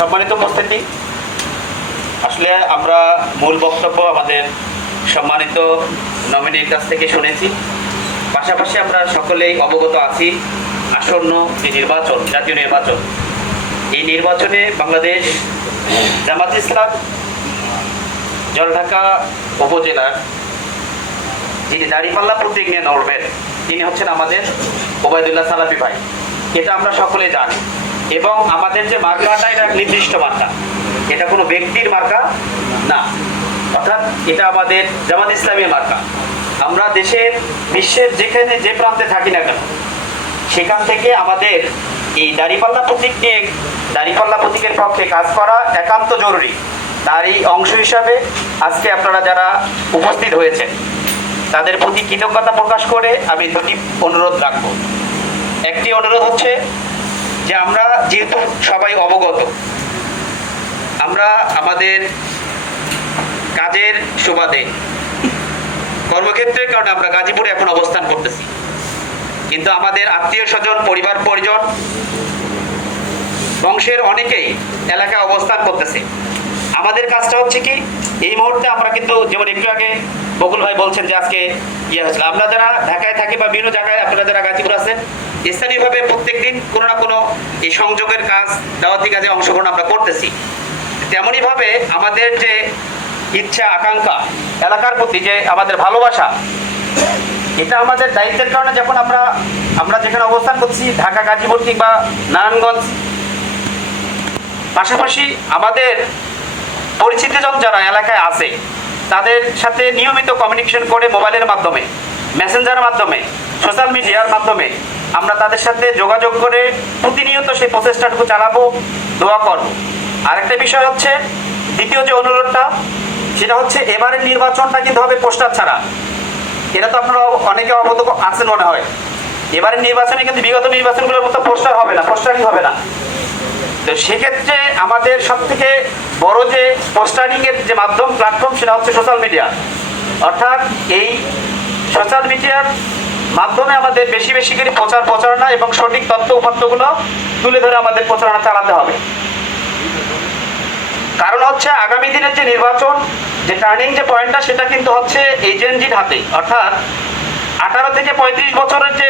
সম্মানিত উপস্থিতি, আসলে আমরা মূল বক্তব্য আমাদের সম্মানিত নমিনির কাছ থেকে শুনেছি। পাশাপাশি আমরা সকলেই অবগত আছি আসন্ন যে নির্বাচন, জাতীয় নির্বাচন, এই নির্বাচনে বাংলাদেশ জামাত ইসলাম জলঢাকা উপজেলার যিনি দাঁড়িপাল্লা প্রতীক নিয়ে লড়বেন তিনি হচ্ছেন আমাদের ওবায়দুল্লাহ সালাফি ভাই। এটা আমরা সকলে জানি এবং আমাদের যে মার্কাটা এটা নির্দিষ্ট মার্কা, এটা কোনো ব্যক্তির মার্কা না, অর্থাৎ এটা আমাদের জামাত ইসলামের মার্কা। আমরা দেশের বিশ্বের যেখানে যে প্রান্তে থাকি না কেন সেখান থেকে আমাদের এই দাঁড়িপাল্লা প্রতীক নিয়ে দাঁড়িপাল্লা প্রতীকের পক্ষে কাজ করা একান্ত জরুরি। তারই অংশ হিসাবে আজকে আপনারা যারা উপস্থিত হয়েছেন তাদের প্রতি কৃতজ্ঞতা প্রকাশ করে আমি দুটি অনুরোধ রাখব। একটি অনুরোধ হচ্ছে যে আমরা যেহেতু সবাই অবগত, আমরা আমাদের কাজের সুবাদে কর্মক্ষেত্রের কারণে আমরা গাজীপুরে এখন অবস্থান করতেছি, কিন্তু আমাদের আত্মীয় স্বজন, পরিবার পরিজন, বংশের অনেকেই এলাকায় অবস্থান করতেছে। আমাদের কাজটা হচ্ছে কি, এই মুহূর্তে আমরা কিন্তু যেমন একটু আগে বকুল ভাই বলছেন যে আজকে হয়েছিল, আমরা যারা ঢাকায় থাকি বা বিভিন্ন জায়গায় আপনারা যারা গাজীপুর আছেন, স্থানীয়ভাবে প্রত্যেকদিন কোনো না কোনো এই সংযোগের কাজ, দাওয়াতি কাজে অংশগ্রহণ আমরা করতেছি। তেমনই ভাবে আমাদের যে ইচ্ছা, আকাঙ্ক্ষা, এলাকার প্রতি যে আমাদের ভালোবাসা, এটা আমাদের দায়িত্বের কারণে যখন আমরা যেখানে অবস্থান করছি ঢাকা, গাজীপুর কিংবা নারায়ণগঞ্জ, পাশাপাশি আমাদের পরিচিতজন যারা এলাকায় আছে তাদের সাথে নিয়মিত কমিউনিকেশন করে মোবাইলের মাধ্যমে, মেসেঞ্জারের মাধ্যমে, সোশ্যাল মিডিয়ার মাধ্যমে আমরা তাদের সাথে যোগাযোগ করে প্রতিনিয়ত সেই প্রচেষ্টাটুকু চালাবো, দোয়া করব। আরেকটা বিষয় হচ্ছে, দ্বিতীয় যে অনুরোধটা সেটা হচ্ছে এবারের নির্বাচনটা কিন্তু হবে পোস্টার ছাড়া। এটা তো আপনারা অনেকে অবগত আছেন মনে হয়। এবারের নির্বাচনে কিন্তু বিগত নির্বাচনগুলোর মতো পোস্টার হবে না, পোস্টারিং হবে না। তো সেক্ষেত্রে আমাদের সব থেকে বড় যে পোস্টারিং এর যে মাধ্যম, প্ল্যাটফর্ম, সেটা হচ্ছে সোশ্যাল মিডিয়া। অর্থাৎ এই সোশ্যাল মিডিয়ার মাধ্যমে আমাদের বেশি বেশি করে প্রচারণা এবং সঠিক তথ্য উপাত্তগুলো তুলে ধরে আমাদের প্রচারণা চালাতে হবে। কারণ হচ্ছে আগামী দিনের যে নির্বাচন, যে টার্নিং যে পয়েন্টটা, সেটা কিন্তু হচ্ছে এজেন্সির হাতে। অর্থাৎ 18 থেকে 35 বছরের যে